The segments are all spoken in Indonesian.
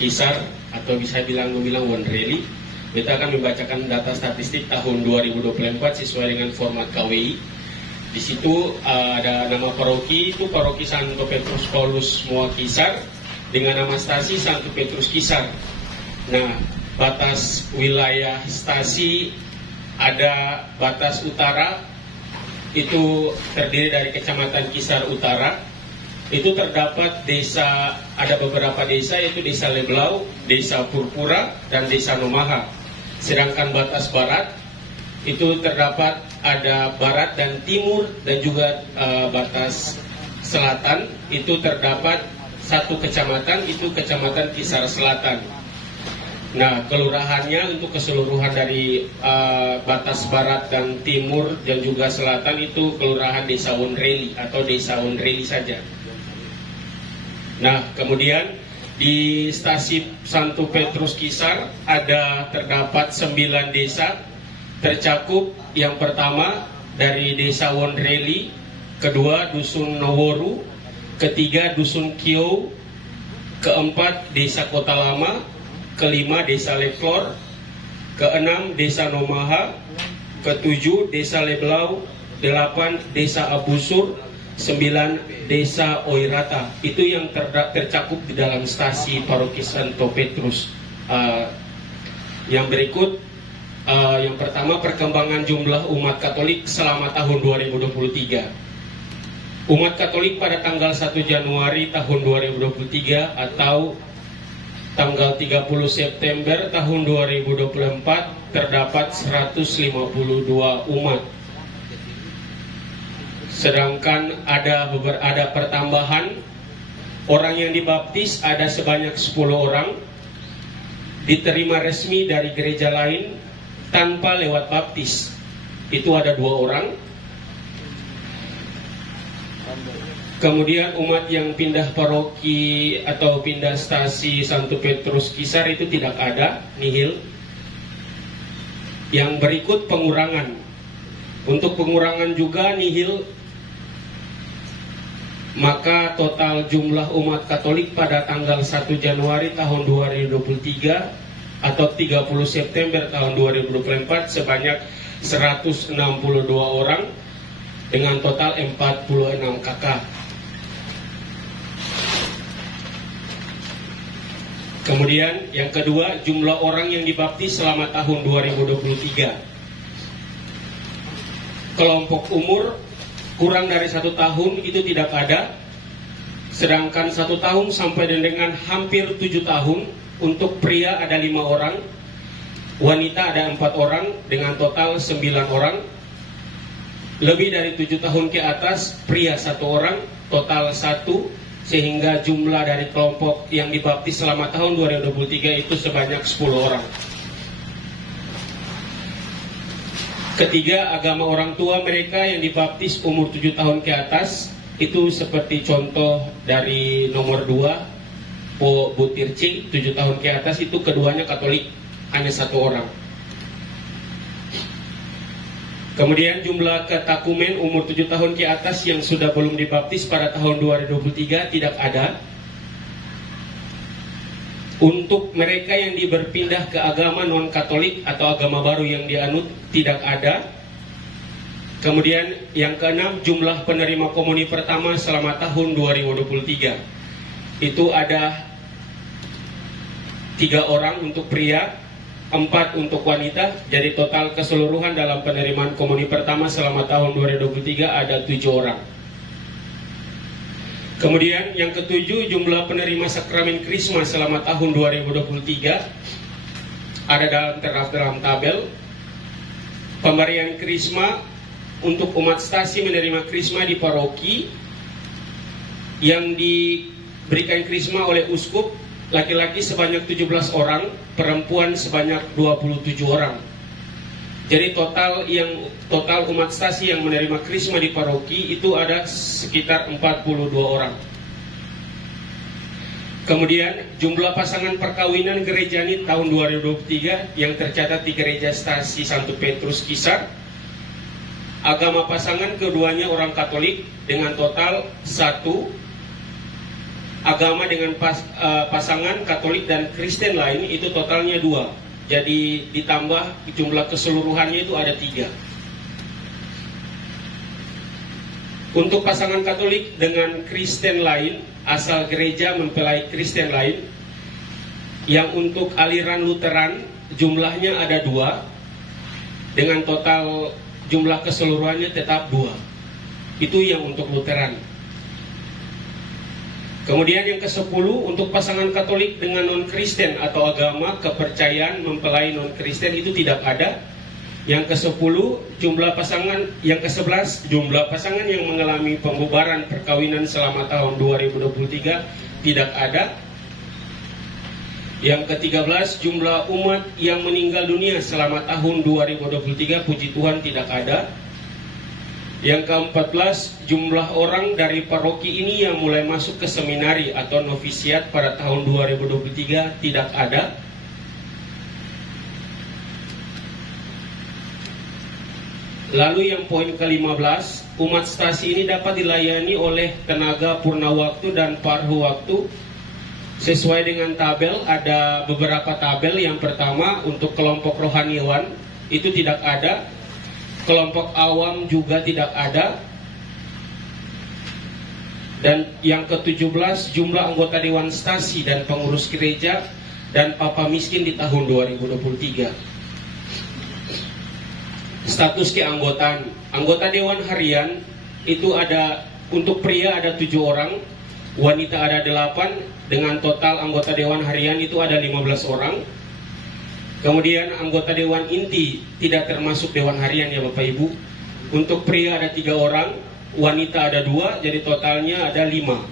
Kisar atau bisa bilang Wonreli. Kita akan membacakan data statistik tahun 2024 sesuai dengan format KWI. Di situ ada nama paroki, itu paroki Santo Petrus Paulus Moa Kisar, dengan nama stasi Santo Petrus Kisar. Nah, batas wilayah stasi ada batas utara, itu terdiri dari Kecamatan Kisar Utara. Itu terdapat desa, ada beberapa desa, yaitu Desa Leblau, Desa Purpura, dan Desa Nomaha. Sedangkan batas barat itu terdapat ada barat dan timur, dan juga batas selatan itu terdapat satu kecamatan, itu Kecamatan Kisar Selatan. Nah, kelurahannya untuk keseluruhan dari batas barat dan timur dan juga selatan itu kelurahan Desa Wonreli atau Desa Wonreli saja. Nah, kemudian di stasi Santo Petrus Kisar terdapat 9 desa tercakup. Yang pertama dari Desa Wonreli, kedua Dusun Noworu, ketiga Dusun Kio, keempat Desa Kota Lama, kelima Desa Leklor, keenam Desa Nomaha, ketujuh Desa Leblau, 8 Desa Abusur, 9 Desa Oirata. Itu yang tercakup di dalam stasi paroki Santo Petrus. Yang berikut, yang pertama perkembangan jumlah umat Katolik selama tahun 2023. Umat Katolik pada tanggal 1 Januari tahun 2023 atau tanggal 30 September tahun 2024 terdapat 152 umat. Sedangkan ada pertambahan orang yang dibaptis, ada sebanyak 10 orang, diterima resmi dari gereja lain tanpa lewat baptis, itu ada 2 orang. Kemudian umat yang pindah paroki atau pindah stasi Santo Petrus Kisar itu tidak ada, nihil. Yang berikut pengurangan. Untuk pengurangan juga nihil. Maka total jumlah umat Katolik pada tanggal 1 Januari tahun 2023 atau 30 September tahun 2024 sebanyak 162 orang dengan total 46 KK. Kemudian yang kedua, jumlah orang yang dibaptis selama tahun 2023. Kelompok umur kurang dari 1 tahun itu tidak ada. Sedangkan 1 tahun sampai dengan hampir 7 tahun. Untuk pria ada 5 orang, wanita ada 4 orang dengan total 9 orang. Lebih dari 7 tahun ke atas, pria 1 orang, total 1, sehingga jumlah dari kelompok yang dibaptis selama tahun 2023 itu sebanyak 10 orang. Ketiga, agama orang tua mereka yang dibaptis umur 7 tahun ke atas, itu seperti contoh dari nomor 2, Po Butir C, 7 tahun ke atas, itu keduanya Katolik, hanya 1 orang. Kemudian jumlah ketakumen umur 7 tahun ke atas yang sudah belum dibaptis pada tahun 2023 tidak ada. Untuk mereka yang berpindah ke agama non-Katolik atau agama baru yang dianut tidak ada. Kemudian yang keenam, jumlah penerima komuni pertama selama tahun 2023. Itu ada 3 orang untuk pria, 4 untuk wanita. Jadi total keseluruhan dalam penerimaan komuni pertama selama tahun 2023 ada 7 orang. Kemudian yang ketujuh, jumlah penerima sakramen Krisma selama tahun 2023 ada dalam tabel. Pemberian Krisma untuk umat stasi menerima Krisma di paroki yang diberikan Krisma oleh uskup, laki-laki sebanyak 17 orang, perempuan sebanyak 27 orang. Jadi total umat stasi yang menerima Krisma di paroki itu ada sekitar 42 orang. Kemudian jumlah pasangan perkawinan gerejani tahun 2023 yang tercatat di gereja stasi Santo Petrus Kisar, agama pasangan keduanya orang Katolik dengan total 1. agama dengan pasangan Katolik dan Kristen lain itu totalnya 2. Jadi ditambah jumlah keseluruhannya itu ada 3. Untuk pasangan Katolik dengan Kristen lain, asal gereja mempelai Kristen lain, yang untuk aliran Lutheran jumlahnya ada 2, dengan total jumlah keseluruhannya tetap 2. Itu yang untuk Lutheran. Kemudian yang ke-10 untuk pasangan Katolik dengan non-Kristen atau agama kepercayaan mempelai non-Kristen itu tidak ada. Yang ke-10 jumlah pasangan, yang ke-11 jumlah pasangan yang mengalami pembubaran perkawinan selama tahun 2023 tidak ada. Yang ke-13 jumlah umat yang meninggal dunia selama tahun 2023 puji Tuhan tidak ada. Yang ke-14 jumlah orang dari paroki ini yang mulai masuk ke seminari atau novisiat pada tahun 2023 tidak ada. Lalu yang poin ke-15, umat stasi ini dapat dilayani oleh tenaga purna waktu dan paruh waktu sesuai dengan tabel. Ada beberapa tabel. Yang pertama untuk kelompok rohaniawan itu tidak ada. Kelompok awam juga tidak ada. Dan yang ke-17 jumlah anggota dewan stasi dan pengurus gereja dan papa miskin di tahun 2023. Status keanggotaan. Anggota dewan harian itu ada, untuk pria ada 7 orang, wanita ada 8, dengan total anggota dewan harian itu ada 15 orang. Kemudian anggota dewan inti tidak termasuk dewan harian ya Bapak Ibu. Untuk pria ada 3 orang, wanita ada 2, jadi totalnya ada 5.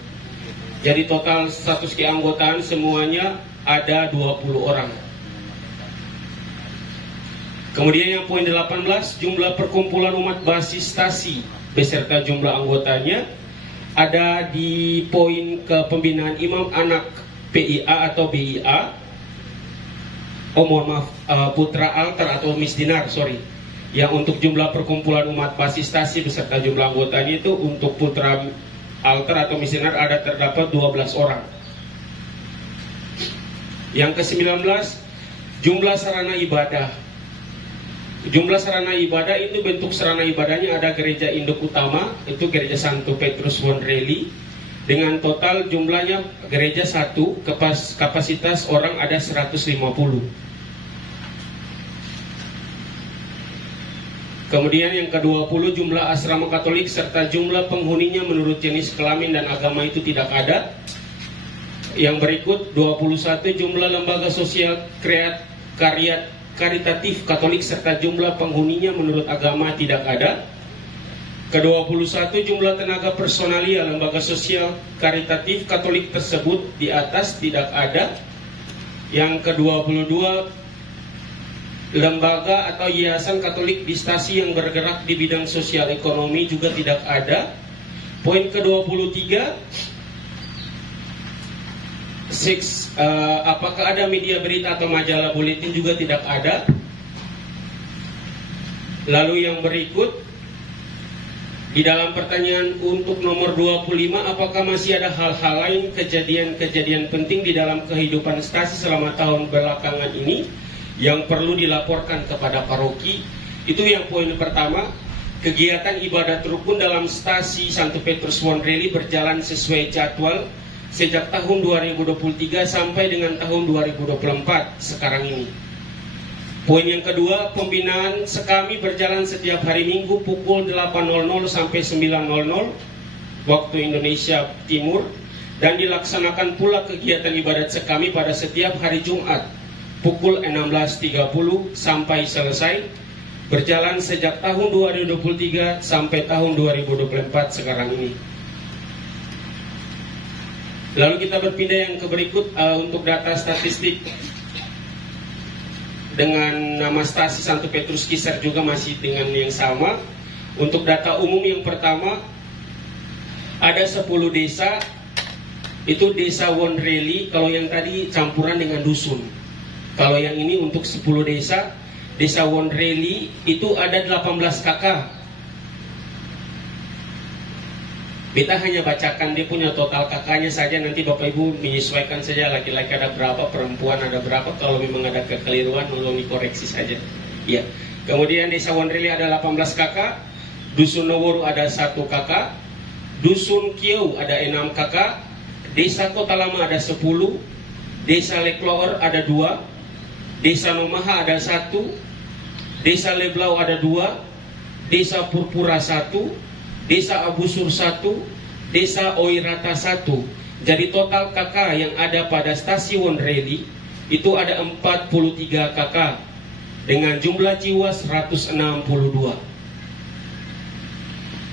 Jadi total status keanggotaan semuanya ada 20 orang. Kemudian yang poin 18, jumlah perkumpulan umat basis stasi beserta jumlah anggotanya ada di poin kepembinaan imam anak PIA atau BIA. Mohon maaf, putra altar atau misdinar, Yang untuk jumlah perkumpulan umat basis stasi beserta jumlah anggotanya itu untuk putra altar atau misdinar ada terdapat 12 orang. Yang ke-19, jumlah sarana ibadah. Jumlah sarana ibadah itu bentuk sarana ibadahnya ada gereja induk utama, itu gereja Santo Petrus Wonreli, dengan total jumlahnya gereja 1, kapasitas orang ada 150. Kemudian yang ke-20 jumlah asrama Katolik serta jumlah penghuninya menurut jenis kelamin dan agama itu tidak ada. Yang berikut 21 jumlah lembaga sosial karitatif Katolik serta jumlah penghuninya menurut agama tidak ada. Ke-21 jumlah tenaga personalia lembaga sosial karitatif Katolik tersebut di atas tidak ada. Yang ke-22 lembaga atau yayasan Katolik di stasi yang bergerak di bidang sosial ekonomi juga tidak ada. Poin ke-23, apakah ada media berita atau majalah buletin juga tidak ada. Lalu yang berikut, di dalam pertanyaan untuk nomor 25, apakah masih ada hal-hal lain, kejadian-kejadian penting di dalam kehidupan stasi selama tahun belakangan ini yang perlu dilaporkan kepada paroki? Itu yang poin pertama. Kegiatan ibadat rukun dalam stasi Santo Petrus Wonreli berjalan sesuai jadwal sejak tahun 2023 sampai dengan tahun 2024 sekarang ini. Poin yang kedua, pembinaan sekami berjalan setiap hari Minggu pukul 8.00 sampai 9.00 waktu Indonesia Timur, dan dilaksanakan pula kegiatan ibadat sekami pada setiap hari Jumat pukul 16.30 sampai selesai, berjalan sejak tahun 2023 sampai tahun 2024 sekarang ini. Lalu kita berpindah yang ke berikut untuk data statistik dengan nama stasi Santo Petrus Kisar juga masih dengan yang sama. Untuk data umum yang pertama, ada 10 desa, itu desa Wonreli. Kalau yang tadi campuran dengan dusun. Kalau yang ini untuk 10 desa, desa Wonreli itu ada 18 kakak. Beta hanya bacakan dia punya total kakaknya saja, nanti Bapak Ibu menyesuaikan saja laki-laki ada berapa, perempuan ada berapa. Kalau memang ada kekeliruan, tolong dikoreksi saja. Ya. Kemudian Desa Wonreli ada 18 kakak, Dusun Noworu ada 1 kakak, Dusun Kieu ada 6 kakak, Desa Kota Lama ada 10, Desa Lekloor ada 2, Desa Nomaha ada 1, Desa Leblau ada 2, Desa Purpura 1, Desa Abusur 1, Desa Oirata 1. Jadi total kakak yang ada pada stasiun Wonreli itu ada 43 kakak dengan jumlah jiwa 162.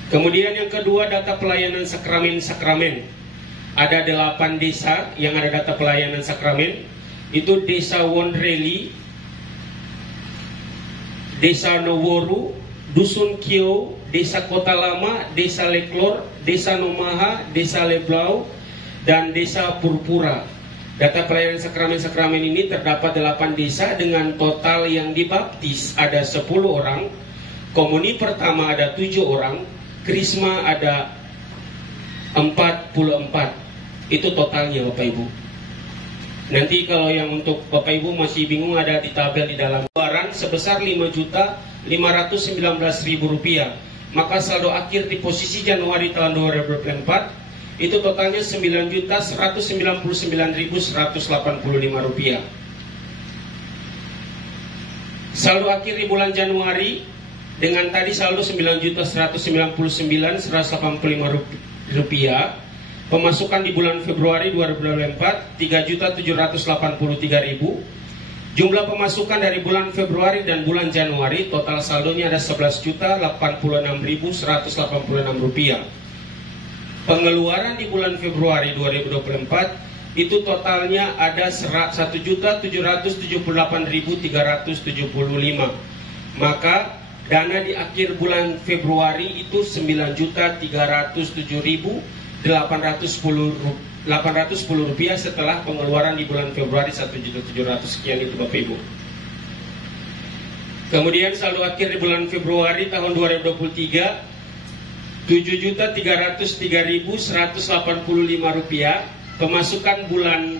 Kemudian yang kedua, data pelayanan sakramen. Ada 8 desa yang ada data pelayanan sakramen. Itu Desa Wonreli, Desa Noworu, Dusun Kieu, Desa Kota Lama, Desa Lekloor, Desa Nomaha, Desa Leblau, dan Desa Purpura. Data pelayanan sakramen ini terdapat 8 desa dengan total yang dibaptis ada 10 orang, komuni pertama ada 7 orang, krisma ada 44. Itu totalnya Bapak Ibu. Nanti kalau yang untuk Bapak Ibu masih bingung, ada di tabel di dalam barang sebesar Rp5.519.000. Maka saldo akhir di posisi Januari tahun 2024 itu totalnya Rp9.199.185. Saldo akhir di bulan Januari dengan tadi saldo Rp9.199.185. Pemasukan di bulan Februari 2024 Rp3.783.000. Jumlah pemasukan dari bulan Februari dan bulan Januari total saldonya ada Rp11.086.186. Pengeluaran di bulan Februari 2024 itu totalnya ada Rp1.778.375. Maka dana di akhir bulan Februari itu Rp9.307.810 setelah pengeluaran di bulan Februari 1.700.000 sekian itu Bapak Ibu. Kemudian saldo akhir di bulan Februari tahun 2023 Rp7.303.185. Pemasukan bulan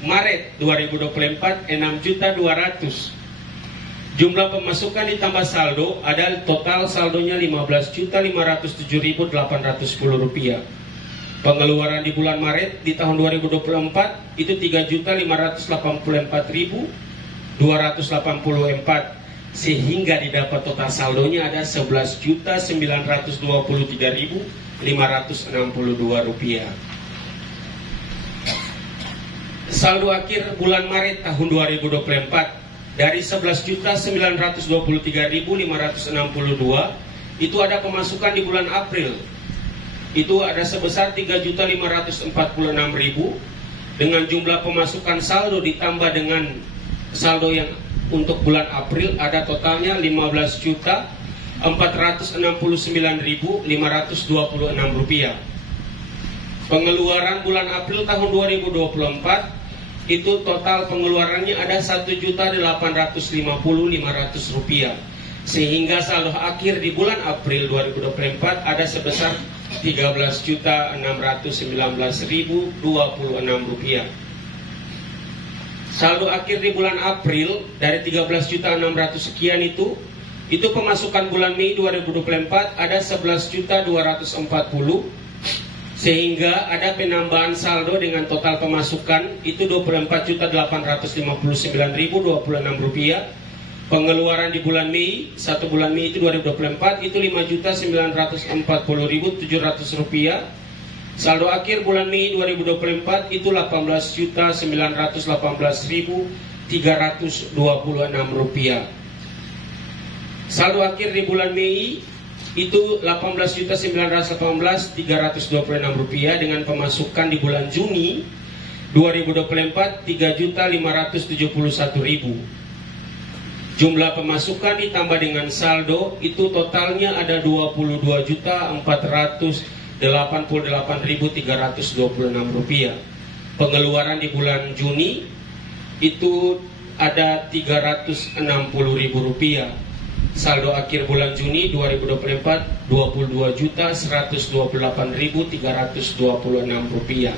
Maret 2024 Rp6.200.000. Jumlah pemasukan ditambah saldo ada total saldonya Rp15.507.810. Pengeluaran di bulan Maret di tahun 2024 itu Rp3.584.284, sehingga didapat total saldonya ada Rp11.923.562. Saldo akhir bulan Maret tahun 2024 dari Rp11.923.562 itu ada pemasukan di bulan April. Itu ada sebesar Rp3.546.000 dengan jumlah pemasukan saldo ditambah dengan saldo yang untuk bulan April ada totalnya Rp15.469.526. Pengeluaran bulan April tahun 2024 itu total pengeluarannya ada Rp1.850.500, sehingga saldo akhir di bulan April 2024 ada sebesar Rp13.619.026. Saldo akhir di bulan April dari 13.600 sekian itu pemasukan bulan Mei 2024 ada 11.240, sehingga ada penambahan saldo dengan total pemasukan itu Rp24.859.026. Pengeluaran di bulan Mei, 1 bulan Mei itu 2024 itu Rp5.940.700. Saldo akhir bulan Mei 2024 itu Rp18.918.326. Saldo akhir di bulan Mei itu Rp18.918.326 dengan pemasukan di bulan Juni 2024 Rp3.571.000. Jumlah pemasukan ditambah dengan saldo itu totalnya ada Rp22.488.326. Pengeluaran di bulan Juni itu ada Rp360.000, saldo akhir bulan Juni 2024 22.128.326 rupiah.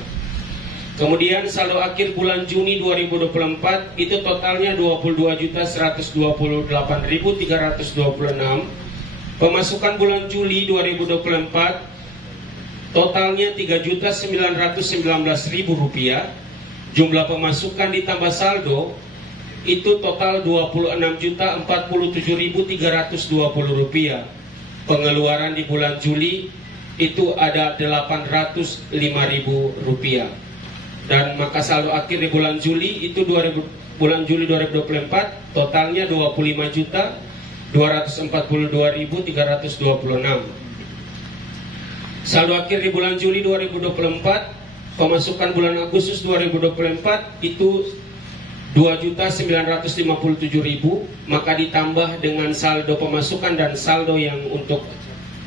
Kemudian saldo akhir bulan Juni 2024 itu totalnya 22.128.326. Pemasukan bulan Juli 2024 totalnya 3.919.000 rupiah. Jumlah pemasukan ditambah saldo itu total 26.047.320 rupiah. Pengeluaran di bulan Juli itu ada 805.000 rupiah. Dan maka saldo akhir di bulan Juli itu bulan Juli 2024 totalnya 25.242.326. Saldo akhir di bulan Juli 2024, pemasukan bulan Agustus 2024 itu 2.957.000, maka ditambah dengan saldo pemasukan dan saldo yang untuk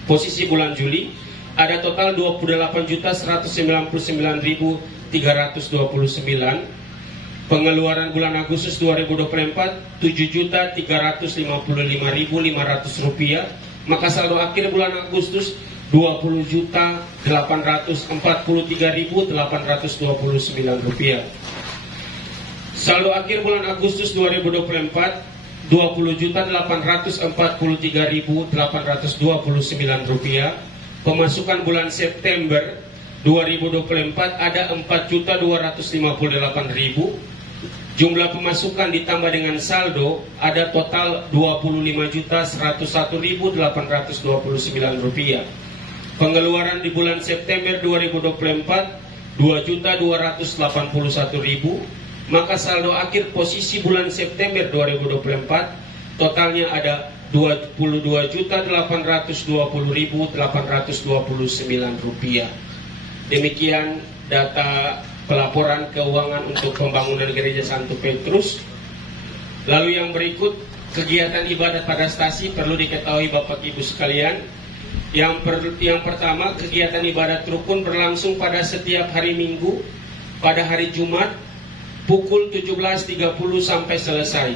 posisi bulan Juli ada total 28.199.329. Pengeluaran bulan Agustus 2024 7.355.500 rupiah, maka saldo akhir bulan Agustus 20.843.829 rupiah. Saldo akhir bulan Agustus 2024 20.843.829 rupiah. Pemasukan bulan September 2024 ada 4.258.000. Jumlah pemasukan ditambah dengan saldo ada total 25.101.829 rupiah. Pengeluaran di bulan September 2024 2.281.000, maka saldo akhir posisi bulan September 2024 totalnya ada 22.820.829 rupiah. Demikian data pelaporan keuangan untuk pembangunan Gereja Santo Petrus. Lalu yang berikut, kegiatan ibadat pada stasi perlu diketahui Bapak Ibu sekalian. Yang pertama, kegiatan ibadat rukun berlangsung pada setiap hari Minggu pada hari Jumat pukul 17.30 sampai selesai.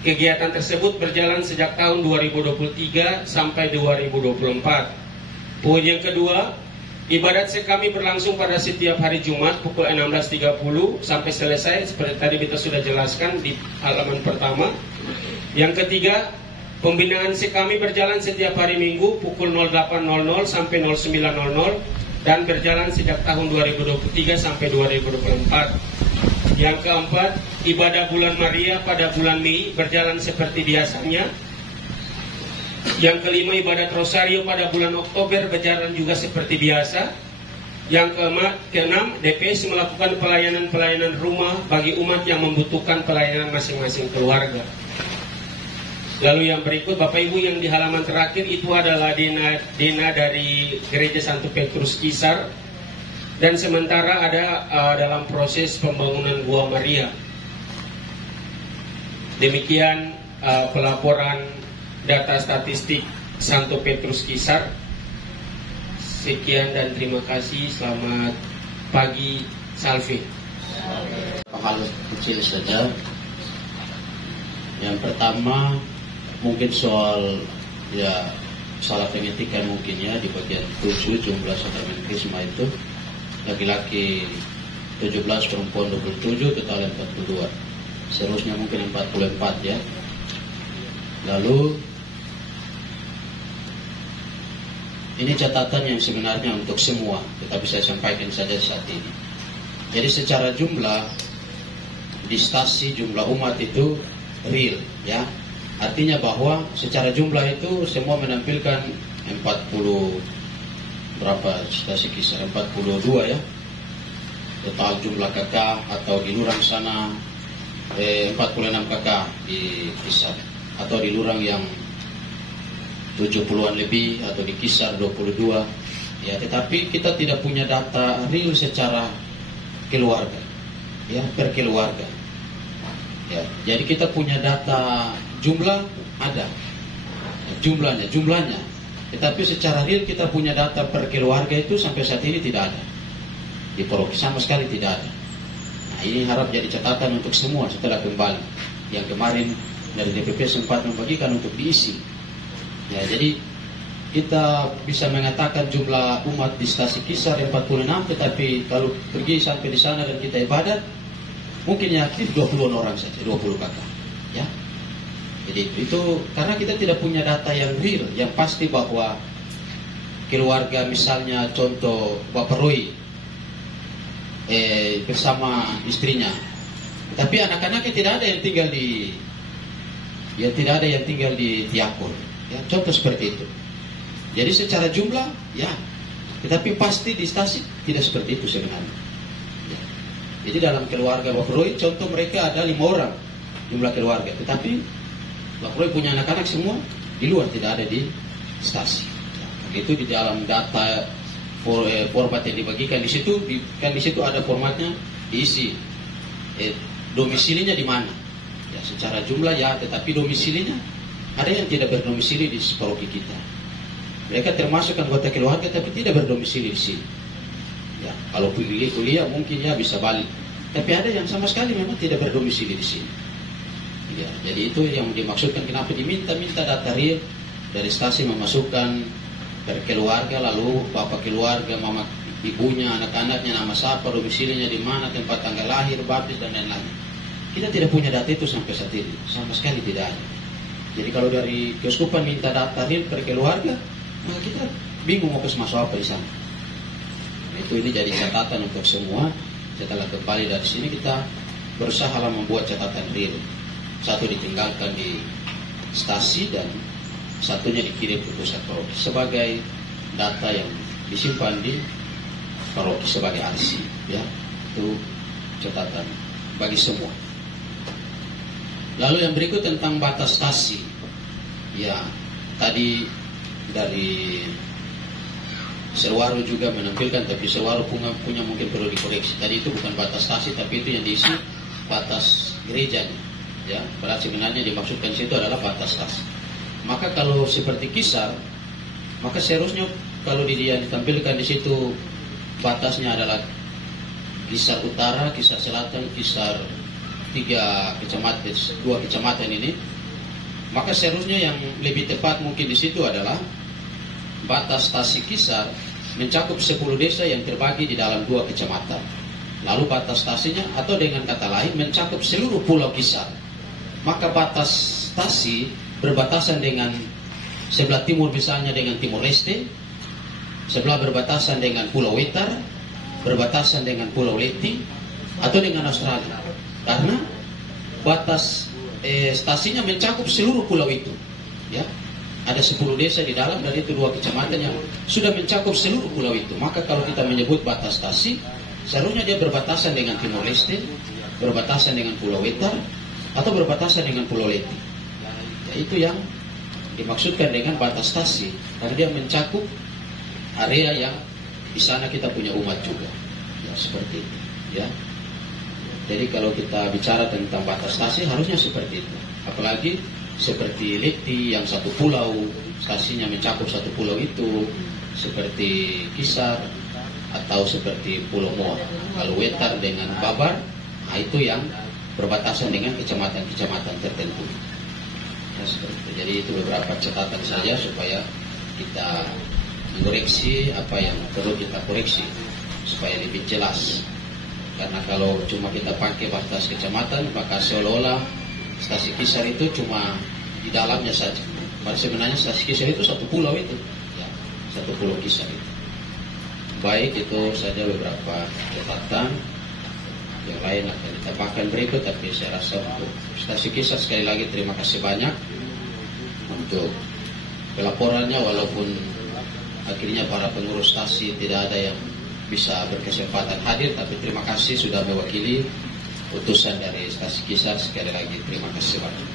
Kegiatan tersebut berjalan sejak tahun 2023 sampai 2024. Poin yang kedua, ibadat sekami berlangsung pada setiap hari Jumat pukul 16.30 sampai selesai seperti tadi kita sudah jelaskan di halaman pertama. Yang ketiga, pembinaan sekami berjalan setiap hari Minggu pukul 08.00 sampai 09.00 dan berjalan sejak tahun 2023 sampai 2024. Yang keempat, ibadah bulan Maria pada bulan Mei berjalan seperti biasanya. Yang kelima, ibadat Rosario pada bulan Oktober berjalan juga seperti biasa. Yang keenam, DPS melakukan pelayanan-pelayanan rumah bagi umat yang membutuhkan pelayanan masing-masing keluarga. Lalu yang berikut, Bapak Ibu, yang di halaman terakhir itu adalah dena dari Gereja Santo Petrus Kisar. Dan sementara ada dalam proses pembangunan Gua Maria. Demikian pelaporan data statistik Santo Petrus Kisar. Sekian dan terima kasih. Selamat pagi, Salve. Hal kecil saja. Yang pertama mungkin soal salah pengetikan mungkin di bagian 7 jumlah sakramen krisma itu. Laki-laki 17, perempuan 27, total 42. Seharusnya mungkin 44 ya. Lalu ini catatan yang sebenarnya untuk semua, tetapi saya sampaikan saja saat ini. Jadi secara jumlah di stasi jumlah umat itu real ya. Artinya bahwa secara jumlah itu semua menampilkan 40 berapa stasi Kisar 42 ya. Total jumlah kakak atau di lurang sana 46 kakak di Kisar, atau di lurang yang 70-an lebih, atau di Kisar 22 ya. Tetapi kita tidak punya data real secara keluarga ya, per keluarga ya. Jadi kita punya data jumlah ada, jumlahnya tetapi secara real kita punya data per keluarga itu sampai saat ini tidak ada. Di paroki sama sekali tidak ada. Nah, ini harap jadi catatan untuk semua setelah kembali. Yang kemarin dari DPP sempat membagikan untuk diisi Ya, jadi kita bisa mengatakan jumlah umat di stasi Kisar 46, tetapi kalau pergi sampai di sana dan kita ibadat, mungkin yang aktif 20 orang saja, 20 kakak. Ya. Jadi itu karena kita tidak punya data yang real, yang pasti bahwa keluarga misalnya contoh Bapak Roy bersama istrinya, tapi anak-anaknya tidak ada yang tinggal di Tiakor. Ya, contoh seperti itu. Jadi secara jumlah, ya, tetapi pasti di stasi tidak seperti itu sebenarnya. Ya. Jadi dalam keluarga Bapak Roy, contoh mereka ada 5 orang jumlah keluarga, tetapi Bapak Roy punya anak-anak semua di luar, tidak ada di stasi. Ya. Itu di dalam data format yang dibagikan di situ, kan di situ ada formatnya diisi domisilinya di mana. Ya, secara jumlah ya, tetapi domisilinya ada yang tidak berdomisili di paroki kita. Mereka termasuk anggota keluarga tapi tidak berdomisili di sini. Ya, kalau pergi kuliah mungkin ya bisa balik. Tapi ada yang sama sekali memang tidak berdomisili di sini. Ya, jadi itu yang dimaksudkan kenapa diminta data real dari stasi, memasukkan dari keluarga, lalu bapak keluarga, mama ibunya, anak-anaknya, nama siapa, domisilinya di mana, tempat tanggal lahir, baptis dan lain-lain. Kita tidak punya data itu sampai saat ini, sama sekali tidak ada. Jadi kalau dari keuskupan minta data real per keluarga, maka kita bingung mau masuk apa di sana. Itu ini jadi catatan untuk semua. Setelah kembali dari sini kita berusaha membuat catatan real. Satu ditinggalkan di stasi dan satunya dikirim ke pusat paroki sebagai data yang disimpan di paroki sebagai arsip. Ya, itu catatan bagi semua. Lalu yang berikut tentang batas stasi. Ya, tadi dari Serwaru juga menampilkan, tapi Serwaru punya mungkin perlu dikoreksi. Tadi itu bukan batas stasi, tapi itu yang diisi batas gerejanya. Ya, padahal sebenarnya dimaksudkan situ adalah batas stasi. Maka kalau seperti Kisar, maka seharusnya kalau dia ditampilkan di situ batasnya adalah Kisar Utara, Kisar Selatan, Kisar 2 kecamatan ini, maka seharusnya yang lebih tepat mungkin di situ adalah batas stasi Kisar mencakup 10 desa yang terbagi di dalam 2 kecamatan. Lalu batas stasinya atau dengan kata lain mencakup seluruh pulau Kisar. Maka batas stasi berbatasan dengan sebelah timur misalnya dengan Timor Leste, sebelah berbatasan dengan Pulau Wetar, berbatasan dengan Pulau Leti atau dengan Australia. Karena batas stasinya mencakup seluruh pulau itu. Ya. Ada 10 desa di dalam dan itu 2 kecamatan yang sudah mencakup seluruh pulau itu. Maka kalau kita menyebut batas stasi, seharusnya dia berbatasan dengan Timor Leste, berbatasan dengan Pulau Wetar, atau berbatasan dengan Pulau Leti. Ya, itu yang dimaksudkan dengan batas stasi, karena dia mencakup area yang di sana kita punya umat juga. Ya, seperti itu. Ya. Jadi kalau kita bicara tentang batas stasi harusnya seperti itu. Apalagi seperti Leti yang satu pulau, stasinya mencakup satu pulau itu, seperti Kisar atau seperti Pulau Moa. Kalau Wetar dengan Babar, nah itu yang berbatasan dengan kecamatan-kecamatan tertentu. Ya, seperti itu. Jadi itu beberapa catatan saja supaya kita mengoreksi apa yang perlu kita koreksi supaya lebih jelas. Karena kalau cuma kita pakai batas kecamatan, maka seolah-olah stasi Kisar itu cuma di dalamnya saja. Padahal sebenarnya stasi Kisar itu satu pulau itu, ya, satu pulau Kisar itu. Baik, itu saja beberapa catatan. Yang lain akan ditambahkan berikut, tapi saya rasa untuk stasi Kisar sekali lagi terima kasih banyak untuk pelaporannya, walaupun akhirnya para pengurus stasi tidak ada yang bisa berkesempatan hadir, tapi terima kasih sudah mewakili utusan dari stasi Kisar. Sekali lagi terima kasih banyak.